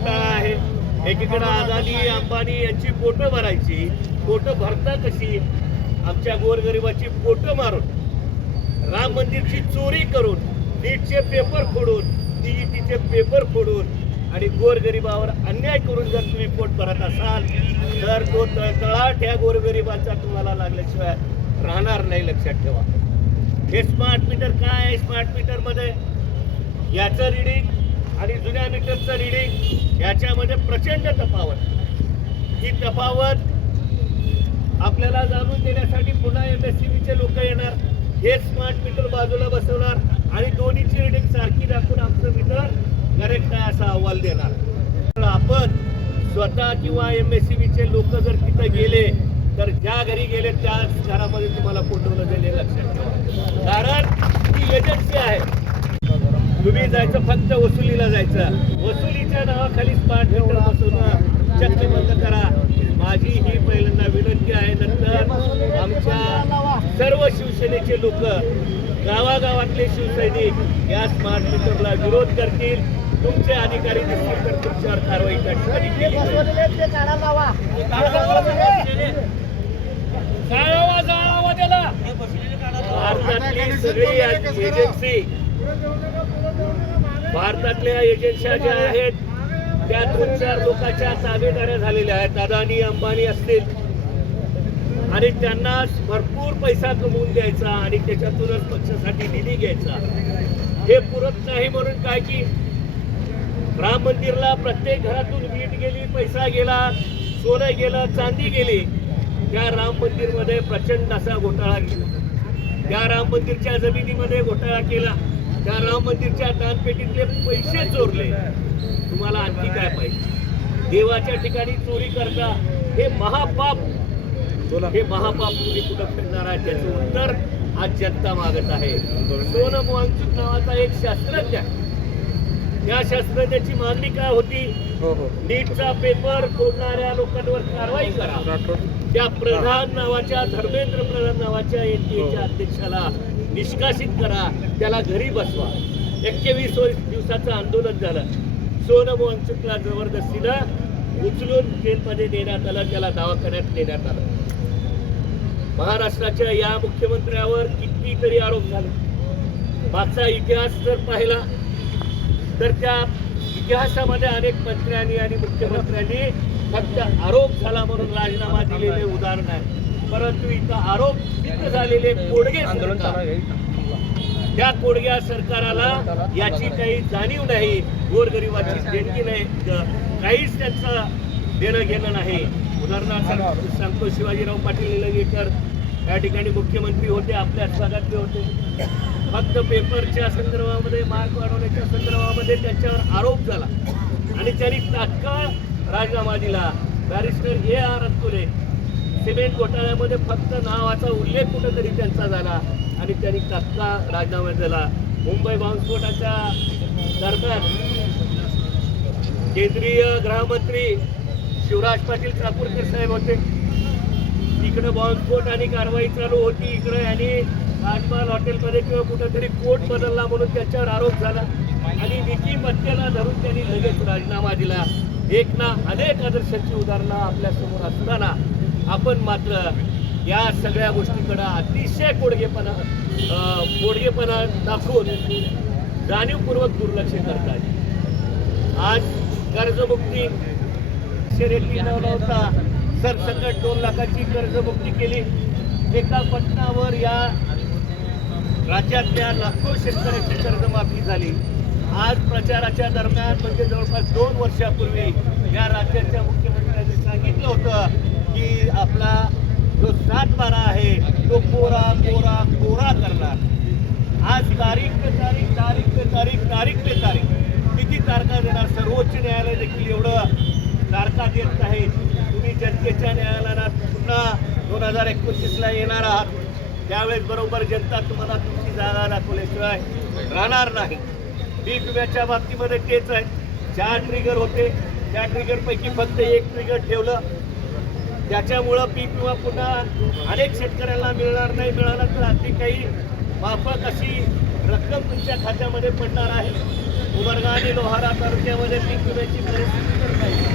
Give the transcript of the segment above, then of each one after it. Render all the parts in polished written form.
घोटाळा आहे. एकीकडे अदानी अंबानी यांची पोटं भरायची, पोटं भरता कशी? आमच्या गोरगरिबाची पोटं मारून, राम मंदिरची चोरी करून, नीटचे पेपर फोडून, टीईटीचे पेपर फोडून आणि गोरगरिबावर अन्याय करून जर तुम्ही पोट भरत असाल तर तो तळतळाट ह्या गोरगरिबाचा तुम्हाला लागल्याशिवाय राहणार नाही. लक्षात ठेवा. हे स्मार्ट मीटर काय आहे? स्मार्ट मीटरमध्ये याचं रिडिंग आणि जुन्या मीटरचं रिडिंग याच्यामध्ये प्रचंड तफावत. ही तफावत आपल्याला जाणून देण्यासाठी पुन्हा MSCBचे लोक येणार, हे स्मार्ट मीटर बाजूला बसवणार आणि दोन्हीची रिडिंग सारखी दाखवून आमचं मीटर करेक्ट आहे असा अहवाल देणार. आपण स्वतः किंवा MSCBचे लोक जर तिथं गेले तर ज्या घरी गेले त्याच घरामध्ये तुम्हाला पोटवलं जाईल. लक्षात ठेवा. कारण ती एजन्सी आहे. तुम्ही जायचं फक्त वसुलीला जायचं, वसुलीच्या नावाखाली स्मार्ट मीटर बसवणं चक्क बंद करा. माझी ही पहिल्यांदा विनंती आहे. नंतर आमच्या सर्व शिवसेनेचे लोक, गावागावातले शिवसैनिक या स्मार्ट मीटरला विरोध करतील. तुमचे अधिकारी दिसतील तर तुमच्यावर कारवाई करण्यात. भारतातली सगळी एजन्सी, भारतातल्या एजन्स्या ज्या आहेत त्या 2-4 लोकांच्या ताबेदाऱ्या झालेल्या आहेत. अदानी अंबानी असतील आणि त्यांना भरपूर पैसा कमवून द्यायचा आणि त्याच्यातूनच पक्षासाठी निधी घ्यायचा. हे पुरत नाही म्हणून काय की राम मंदिरला प्रत्येक घरातून वीट गेली, पैसा गेला, सोनं गेलं, चांदी गेली. त्या राम मंदिरमध्ये प्रचंड असा घोटाळा केला. त्या राम मंदिरच्या जमिनीमध्ये घोटाळा केला. त्या राम मंदिरच्या दानपेटीतले पैसे चोरले. तुम्हाला आणखी काय पाहिजे? देवाच्या ठिकाणी चोरी करता हे महापाप, हे महापाप तुम्ही कुठं फिरणार आहे? त्याचं उत्तर आज जनता मागत आहे. सोनम वांगचुक नावाचा एक शास्त्रज्ञ, त्या शास्त्रज्ञाची मागणी काय होती? नीटचा पेपर फोडणाऱ्या लोकांवर कारवाई करा. त्या प्रधान नावाच्या, धर्मेंद्र प्रधान नावाच्या NTA अध्यक्षाला निष्कासित करा, त्याला घरी बसवा. 21 दिवसाचं आंदोलन झालं. सोनम वांगचुकला जबरदस्तीनं उचलून जेलमध्ये नेण्यात आलं, त्याला दवाखान्यात नेण्यात आलं. महाराष्ट्राच्या या मुख्यमंत्र्यावर कितीतरी आरोप झाले. मागचा इतिहास जर पाहिला तर त्या इतिहासामध्ये अनेक मंत्र्यांनी आणि मुख्यमंत्र्यांनी फक्त आरोप झाला म्हणून राजीनामा दिलेले उदाहरण आहे. परंतु इथं आरोप सिद्ध झालेले कोडगे सरकार, त्या कोडग्या सरकाराला याची काही जाणीव नाही, गोरगरिबाची देणगी नाही, काहीच त्यांचं देणं घेणं नाही. उदाहरणार्थ सांगतो, शिवाजीराव पाटील निलंगेकर या ठिकाणी मुख्यमंत्री होते, आपल्याच भागातले होते. फक्त पेपरच्या संदर्भामध्ये, मार्क वाढवण्याच्या संदर्भामध्ये त्यांच्यावर आरोप झाला आणि त्यांनी तात्काळ राजीनामा दिला. बॅरिस्टर AR अतुले, सिमेंट घोटाळ्यामध्ये फक्त नावाचा उल्लेख कुठेतरी त्यांचा झाला आणि त्यांनी तात्काळ राजीनामा दिला. मुंबई बॉम्बस्फोटाच्या दरम्यान केंद्रीय गृहमंत्री शिवराज पाटील ठाकूरकर साहेब होते. इकडे बॉम्बस्फोट आणि कारवाई चालू होती. इकडे यांनी राजमहाल हॉटेलमध्ये किंवा कुठेतरी कोर्ट बदलला म्हणून त्याच्यावर आरोप झाला आणि नीतिमत्तेला धरून त्यांनी लगेच राजीनामा दिला. एक ना अनेक आदर्शांची उदाहरणं आपल्यासमोर असताना आपण मात्र या सगळ्या गोष्टीकडे अतिशय कोडगेपणा दाखवून जाणीवपूर्वक दुर्लक्ष करतात. आज कर्जमुक्ती शर्यती होता, सरसकट 2 लाखाची कर्जमुक्ती केली. एका पटनावर या राज्यातल्या लाखो शेतकऱ्यांची कर्जमाफी झाली. आज प्रचाराच्या दरम्यान म्हणजे जवळपास 2 वर्षापूर्वी या राज्याच्या मुख्यमंत्र्यांनी सांगितलं होतं की आपला जो 7/12 आहे तो कोरा कोरा कोरा करणार. आज तारीख पे तारीख, तारीख पे तारीख, तारीख पे तारीख, किती तारखा देणार? सर्वोच्च न्यायालय देखील एवढं तारखा देत आहे. तुम्ही जनतेच्या न्यायालयात पुन्हा 2029ला येणार आहात, त्यावेळेस बरोबर जनता तुम्हाला तुमची जागा दाखवल्याशिवाय राहणार नाही. पीक विम्याच्या बाबतीमध्ये तेच आहे. 4 ट्रिगर होते, त्या ट्रिगरपैकी फक्त 1 ट्रिगर ठेवलं. त्याच्यामुळं पीक विमा पुन्हा अनेक शेतकऱ्यांना मिळणार नाही. मिळाला तर अगदी काही माफक अशी रक्कम तुमच्या खात्यामध्ये पडणार आहे. उमरगा आणि लोहारा तालुक्यामध्ये पीक विम्याची परिस्थिती तर पाहिजे.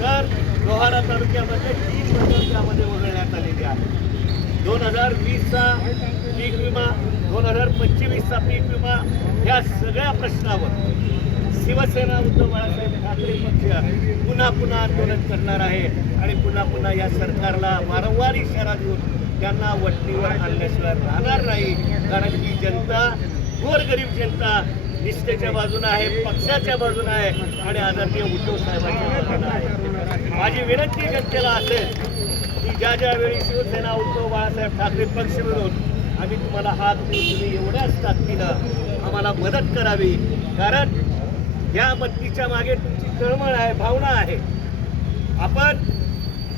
तर लोहारा तालुक्यामध्ये 3 मंडळ त्यामध्ये वगळण्यात आलेली आहे. 2020चा पीक विमा, 2025चा पीक विमा, या सगळ्या प्रश्नावर शिवसेना उद्धव बाळासाहेब ठाकरे पक्ष पुन्हा पुन्हा आंदोलन करणार आहे आणि पुन्हा पुन्हा या सरकारला वारंवार इशारा देऊन त्यांना वटणीवर आणल्याशिवाय राहणार नाही. कारण की जनता, गोरगरीब जनता निष्ठेच्या बाजूने आहे, पक्षाच्या बाजूने आहे आणि आदरणीय उद्धव साहेबांच्या बाजूने आहे. माझी विनंती जनतेला असेल की ज्या वेळी शिवसेना उद्धव बाळासाहेब ठाकरे पक्ष मिळून आम्ही तुम्हाला हात देऊन तुम्ही एवढ्याच ताकदीनं आम्हाला मदत करावी. कारण या मदतीच्या मागे तुमची तळमळ आहे, भावना आहे. आपण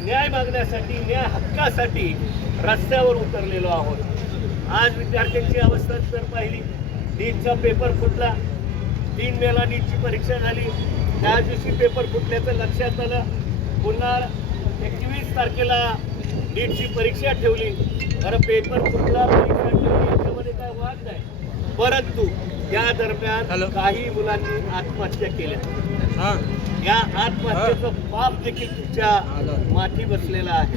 न्याय मागण्यासाठी, न्याय हक्कासाठी रस्त्यावर उतरलेलो आहोत. आज विद्यार्थ्यांची अवस्था जर पाहिली, नीटचा पेपर फुटला, 3 मेला नीटची परीक्षा झाली. त्या दिवशी पेपर फुटल्याचं लक्षात आलं, पुन्हा 21 तारखेला नीटची परीक्षा ठेवली. बरं, पेपर फुटला, परीक्षा ठेवली, याच्यामध्ये काय वाद नाही. परंतु या दरम्यान काही मुलांनी आत्महत्या केल्या. या आत्महत्येचं पाप देखील तुमच्या माथी बसलेलं आहे.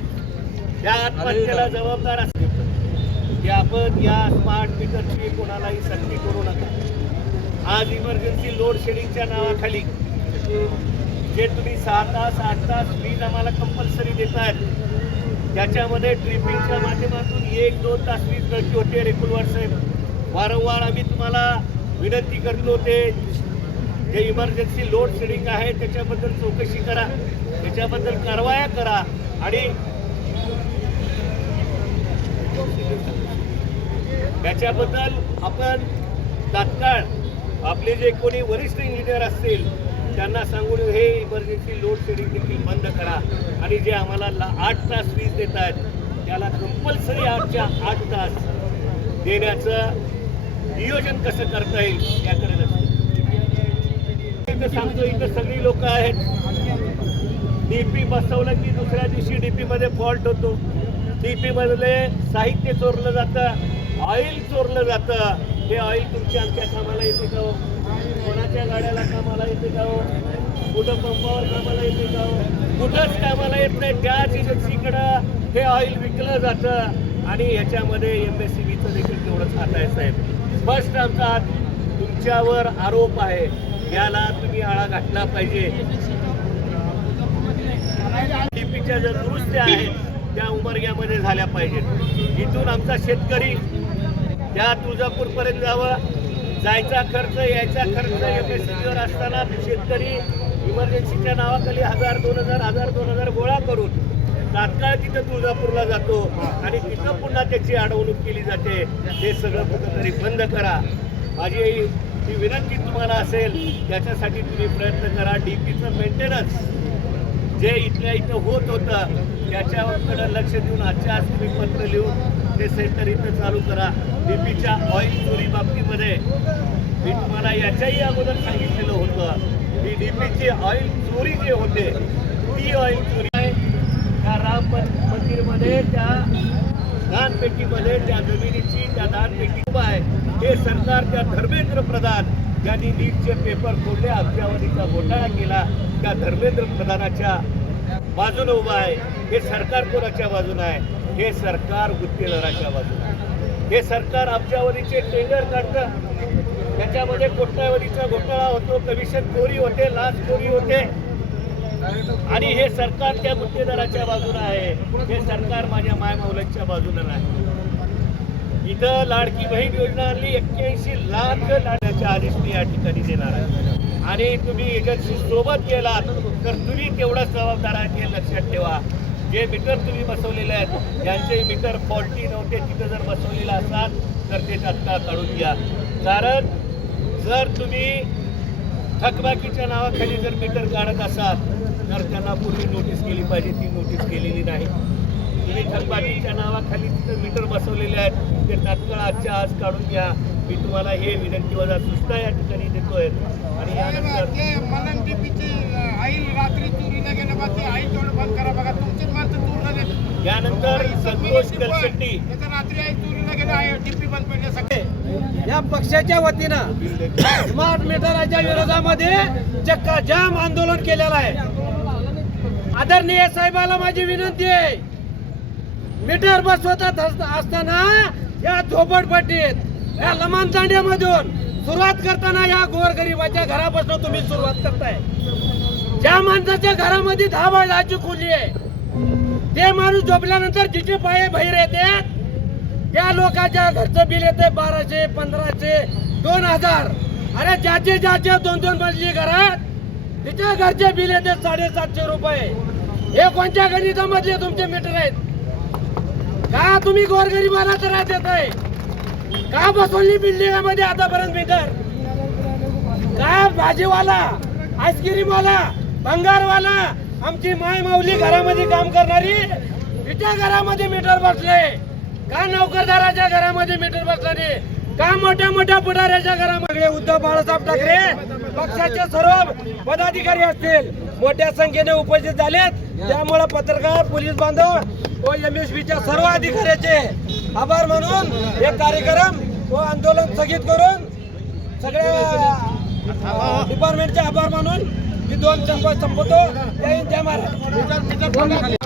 त्या आत्महत्येला जबाबदार असते की आपण या स्मार्ट मीटरची कोणालाही सक्ती करू नका. आज इमर्जन्सी लोड शेडिंगच्या नावाखाली जे तुम्ही 6 तास 8 तास वीज आम्हाला कंपल्सरी देत आहेत, त्याच्यामध्ये ट्रिपिंगच्या माध्यमातून 1-2 तास वीज गळती होते. रेकुलवार साहेब, वारंवार आम्ही तुम्हाला विनंती करतो, ते जे इमर्जन्सी लोड शेडिंग आहे त्याच्याबद्दल चौकशी करा, त्याच्याबद्दल कारवाया करा आणि त्याच्याबद्दल आपण तात्काळ आपले जे कोणी वरिष्ठ इंजिनियर असतील त्यांना सांगून हे इमर्जन्सी लोड शेडिंग देखील बंद करा आणि जे आम्हाला 8 तास वीज देत आहेत त्याला कंपल्सरी 8च्या 8 तास देण्याचं नियोजन कसं करता येईल याकडे लक्ष. इथं सांगतो, इथं सगळी लोक आहेत. डीपी बसवलं की दुसऱ्या दिवशी डीपी मध्ये फॉल्ट होतो. डीपी मधले साहित्य चोरलं जातं, ऑइल चोरलं जातं. हे ऑइल तुमच्या आमच्या कामाला येते का हो? कोणाच्या गाड्याला कामाला येते का हो? कुठं पंपावर कामाला येते का हो? कुठंच कामाला येत नाही. त्याच एजन्सीकडं हे ऑइल विकलं जातं आणि ह्याच्यामध्ये MSCBचं देखील तेवढंच हात आहे साहेब. स्पष्ट आमचा तुमच्यावर आरोप आहे, याला तुम्ही आळा घातला पाहिजे. डीपीच्या ज्या दुरुस्त्या आहेत त्या उमरग्यामध्ये झाल्या पाहिजेत. इथून आमचा शेतकरी त्या तुळजापूरपर्यंत जावं, जायचा खर्च यायचा खर्च MSCBवर असताना शेतकरी इमर्जन्सीच्या नावाखाली 1000-2000 गोळा करून तात्काळ तिथं तुळजापूरला जातो आणि तिथं पुन्हा त्याची अडवणूक केली जाते. हे सगळं कुठंतरी बंद करा. माझी ही विनंती तुम्हाला असेल, त्याच्यासाठी तुम्ही प्रयत्न करा. डीपीचं मेंटेनन्स जे इथल्या इथं होत होतं त्याच्याकडं लक्ष देऊन आजच्या आज तुम्ही पत्र लिहून ते सेंटर इथं चालू करा. डीपीच्या ऑइल चोरी बाबतीमध्ये मी तुम्हाला याच्याही अगोदर सांगितलेलं होतं की डीपीची ऑइल चोरी जे होते ती ऑइल चोरी आहे. त्या राम मंदिरमध्ये त्या दानपेटीमध्ये त्या जमिनीची त्या दानपेटी उभा आहे. हे सरकार त्या धर्मेंद्र प्रधान ज्यांनी नीटचे पेपर फोडले, अब्जावधीचा घोटाळा केला, त्या धर्मेंद्र प्रधानाच्या बाजूने उभा आहे. हे सरकार कोणाच्या बाजूने आहे? हे सरकार गुत्तेदाराच्या बाजूने आहे. हे सरकार अब्जावधीचे टेंडर काढतं, त्याच्यामध्ये कोट्यावधीचा घोटाळा होतो, कमिशन चोरी होते, लाच चोरी होते आणि हे सरकार त्या गुत्तेदाराच्या बाजूने आहे. हे सरकार माझ्या मायमाऊलांच्या बाजूने नाही. इथं लाडकी बहीण योजना आणली, 81 लाख लाडण्याच्या आदेश मी या ठिकाणी देणार आहे आणि तुम्ही एजन्सी सोबत गेलात तर तुम्ही तेवढा जबाबदार आहे हे लक्षात ठेवा. जे मीटर तुम्ही बसवलेले आहेत ज्यांचे मीटर फॉल्टी नव्हते तिथं जर बसवलेलं असाल तर ते तात्काळ काढून घ्या. कारण जर तुम्ही थकबाकीच्या नावाखाली जर मीटर काढत असाल तर त्यांना पूर्वी नोटीस केली पाहिजे, ती नोटीस केलेली नाही. तुम्ही थकबाकीच्या नावाखाली तिथं मीटर बसवलेले आहेत ते तात्काळ आजच्या आज काढून घ्या. मी तुम्हाला हे विनंती वजा सूचना या ठिकाणी देतोय. आणि यानंतर यानंतर संतोष कलशेट्टी रात्री आई चोरीला गेला, डीपी बंद पडण्यासाठी या पक्षाच्या वतीनं स्मार्ट मीटरच्या विरोधामध्ये चक्काजाम आंदोलन केलेलं आहे. आदरणीय साहेबाला माझी विनंती आहे, मीटर बसवत असताना या झोपडपट्टीत या लमानदांड्यामधून सुरुवात करताना या गोरगरिबाच्या घरापासून तुम्ही सुरुवात करताय. ज्या माणसाच्या घरामध्ये 10 बाळाची खोली आहे, ते माणूस झोपल्यानंतर जिचे पाय बाहेर येतात त्या लोकांच्या घरचं बिल येते 1200, 1500, 2000. अरे ज्याचे 2-2 मजली घरात तिच्या घरचे बिल येते 750 रुपये. हे कोणत्या गणितामधले तुमचे मीटर आहेत का? तुम्ही गोरगरिबाला त्रास देताय का? बसवली बिल्डिंगामध्ये आतापर्यंत मीटर का? भाजीवाला, आईस्क्रीमवाला, भंगारवाला, आमची माय माऊली घरामध्ये काम करणारी तिच्या घरामध्ये मीटर बसले का? नोकरदाराच्या घरामध्ये मीटर बसला नाही का? मोठ्या मोठ्या पुढाऱ्याच्या घरामध्ये. उद्धव बाळासाहेब ठाकरे पक्षाचे सर्व पदाधिकारी असतील मोठ्या संख्येने उपस्थित झालेत. त्यामुळे पत्रकार, पोलीस बांधव व MSPच्या सर्व अधिकाऱ्याचे आभार मानून हे कार्यक्रम व आंदोलन स्थगित करून सगळ्या डिपार्टमेंटचे आभार मानून मी 2 संपवतो. जय हिंद, जय महाराष्ट्र.